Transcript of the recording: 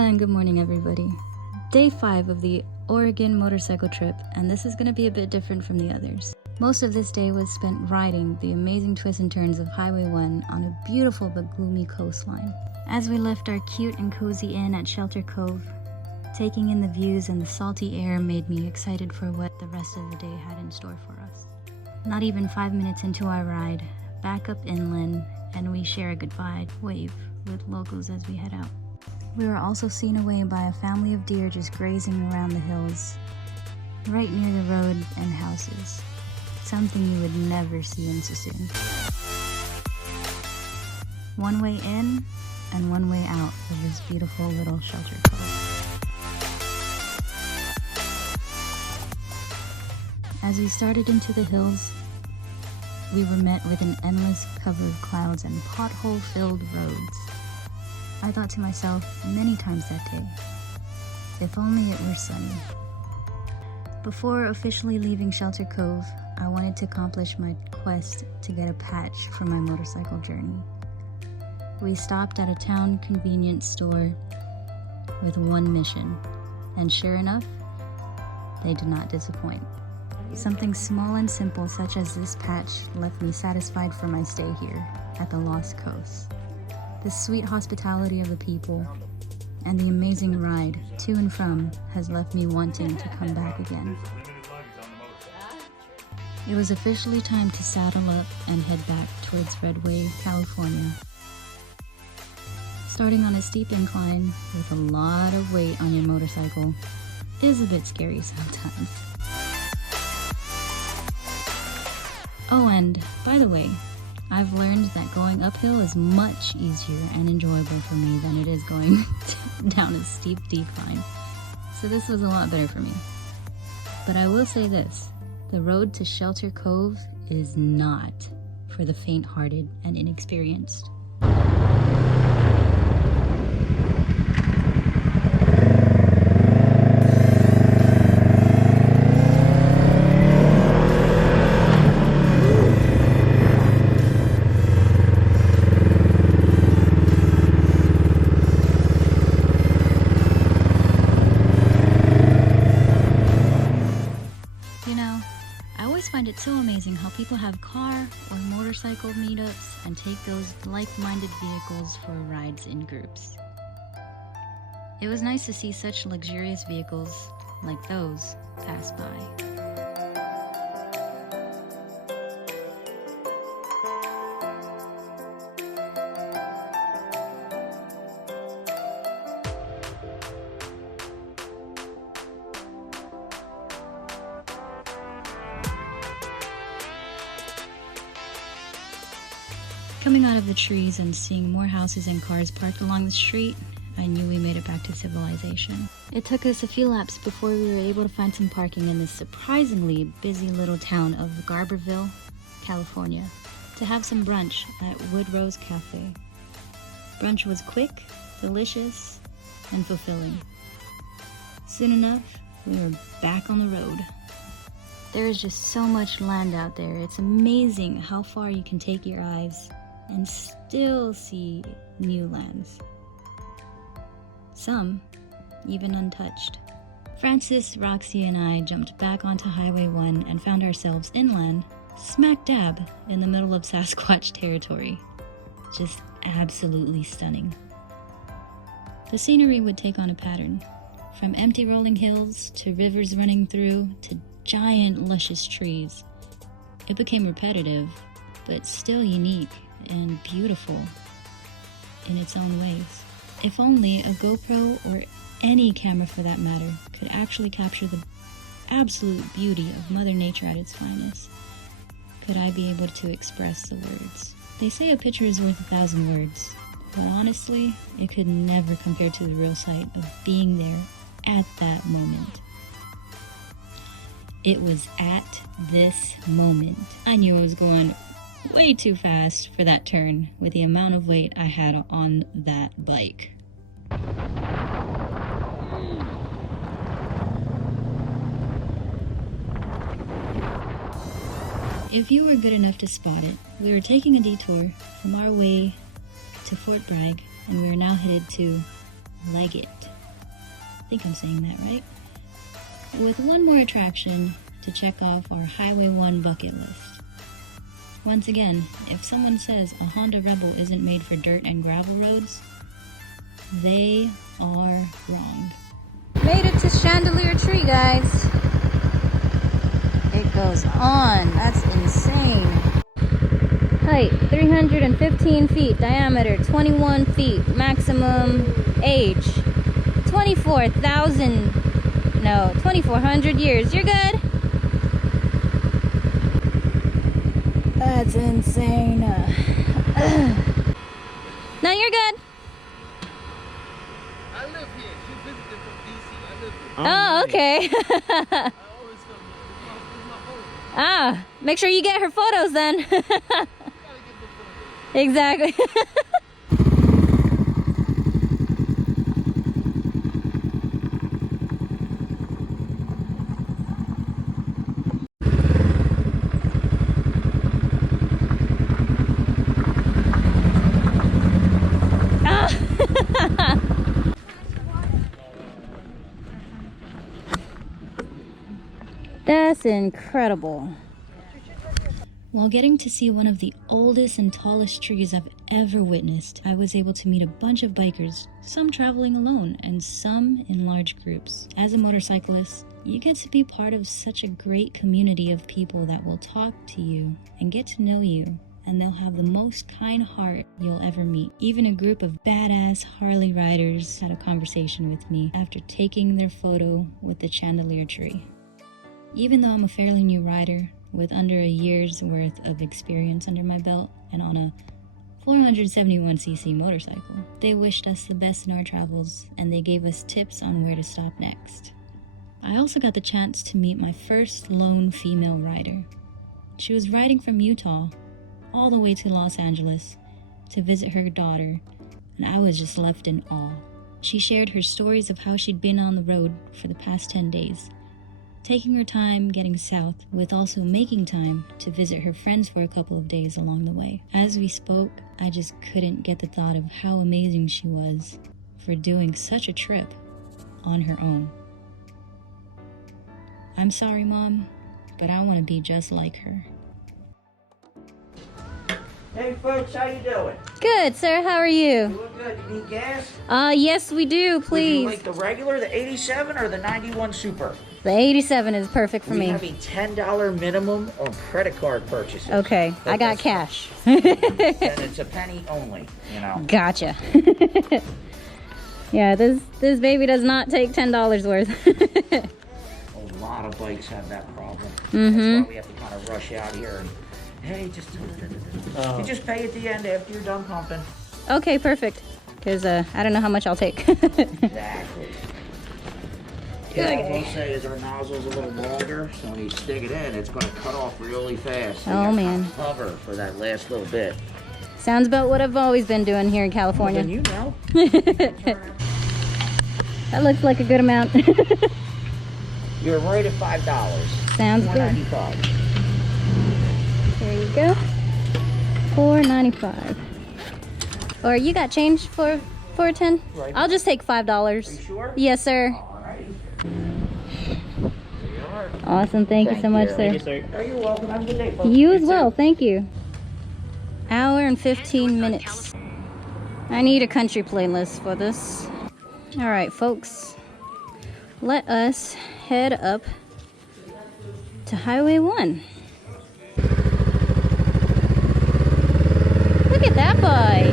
Aloha and good morning, everybody. Day 5 of the Oregon motorcycle trip, and this is going to be a bit different from the others. Most of this day was spent riding the amazing twists and turns of Highway 1 on a beautiful but gloomy coastline. As we left our cute and cozy inn at Shelter Cove, taking in the views and the salty air made me excited for what the rest of the day had in store for us. Not even 5 minutes into our ride, back up inland, and we share a goodbye wave with locals as we head out. We were also seen away by a family of deer just grazing around the hills, right near the road and houses. Something you would never see in Sassoon. One way in and one way out of this beautiful little Shelter Cove. As we started into the hills, we were met with an endless cover of clouds and pothole-filled roads. I thought to myself many times that day, if only it were sunny. Before officially leaving Shelter Cove, I wanted to accomplish my quest to get a patch for my motorcycle journey. We stopped at a town convenience store with one mission, and sure enough, they did not disappoint. Something small and simple such as this patch left me satisfied for my stay here at the Lost Coast. The sweet hospitality of the people and the amazing ride to and from has left me wanting to come back again. It was officially time to saddle up and head back towards Red Wave, California. Starting on a steep incline with a lot of weight on your motorcycle is a bit scary sometimes. Oh, and by the way, I've learned that going uphill is much easier and enjoyable for me than it is going down a steep decline. So this was a lot better for me. But I will say this, the road to Shelter Cove is not for the faint-hearted and inexperienced. I find it so amazing how people have car or motorcycle meetups and take those like-minded vehicles for rides in groups. It was nice to see such luxurious vehicles like those pass by. Coming out of the trees and seeing more houses and cars parked along the street, I knew we made it back to civilization. It took us a few laps before we were able to find some parking in this surprisingly busy little town of Garberville, California, to have some brunch at Wood Rose Cafe. Brunch was quick, delicious, and fulfilling. Soon enough, we were back on the road. There is just so much land out there. It's amazing how far you can take your eyes and still see new lands. Some even untouched. Francis, Roxy, and I jumped back onto Highway 1 and found ourselves inland, smack dab in the middle of Sasquatch territory. Just absolutely stunning. The scenery would take on a pattern, from empty rolling hills to rivers running through to giant luscious trees. It became repetitive, but still unique and beautiful in its own ways. If only a GoPro or any camera for that matter could actually capture the absolute beauty of Mother Nature at its finest, could I be able to express the words. They say a picture is worth 1,000 words, but honestly, it could never compare to the real sight of being there at that moment. It was at this moment I knew I was going way too fast for that turn with the amount of weight I had on that bike. If you were good enough to spot it, we were taking a detour from our way to Fort Bragg, and we are now headed to Leggett. think I'm saying that right. With one more attraction to check off our Highway 1 bucket list. Once again, if someone says a Honda Rebel isn't made for dirt and gravel roads, they are wrong. Made it to Chandelier Tree, guys. It goes on. That's insane. Height, 315 feet. Diameter, 21 feet. Maximum age, 2,400 years. You're good. That's insane. No, you're good. I live here. She visited from DC. I live here. Oh, okay. I always come here. It's my home. Ah, make sure you get her photos then. You gotta get the photos. Exactly. That's incredible. While getting to see one of the oldest and tallest trees I've ever witnessed, I was able to meet a bunch of bikers, some traveling alone and some in large groups. As a motorcyclist, you get to be part of such a great community of people that will talk to you and get to know you, and they'll have the most kind heart you'll ever meet. Even a group of badass Harley riders had a conversation with me after taking their photo with the chandelier tree. Even though I'm a fairly new rider, with under a year's worth of experience under my belt and on a 471cc motorcycle, they wished us the best in our travels, and they gave us tips on where to stop next. I also got the chance to meet my first lone female rider. She was riding from Utah all the way to Los Angeles to visit her daughter, and I was just left in awe. She shared her stories of how she'd been on the road for the past 10 days, taking her time getting south, with also making time to visit her friends for a couple of days along the way. As we spoke, I just couldn't get the thought of how amazing she was for doing such a trip on her own. I'm sorry, Mom, but I want to be just like her. Hey folks, how you doing? Good, sir. How are you? Doing good. You need gas? Yes, we do, please. Would you like the regular, the 87, or the 91 Super? The 87 is perfect for We me. have a $10 minimum on credit card purchases. Okay, But I got that's- cash. And it's a penny only, you know. Gotcha. Yeah, this baby does not take $10 worth. A lot of bikes have that problem. Mm-hmm. That's why we have to kind of rush out here and, hey, just you just pay at the end after you're done pumping. Okay, perfect. Because I don't know how much I'll take. Exactly. Yeah, Okay. what I will say is our nozzle's a little longer, so when you stick it in, it's going to cut off really fast. So Oh, you have to man. Hover for that last little bit. Sounds about what I've always been doing here in Well, California. then you know. That looks like a good amount. You're right at $5. Sounds good. $4.95. There you go. $4.95. Or you got change for $10? Right. I'll just take $5. Are you sure? Yes, sir. Alrighty. There you are. Awesome. Thank you so much, sir. Oh, you're welcome. Have a good day, folks. You as well. Thank you. Hour and 15 minutes. I need a country playlist for this. All right, folks. Let us head up to Highway 1. Look at that boy.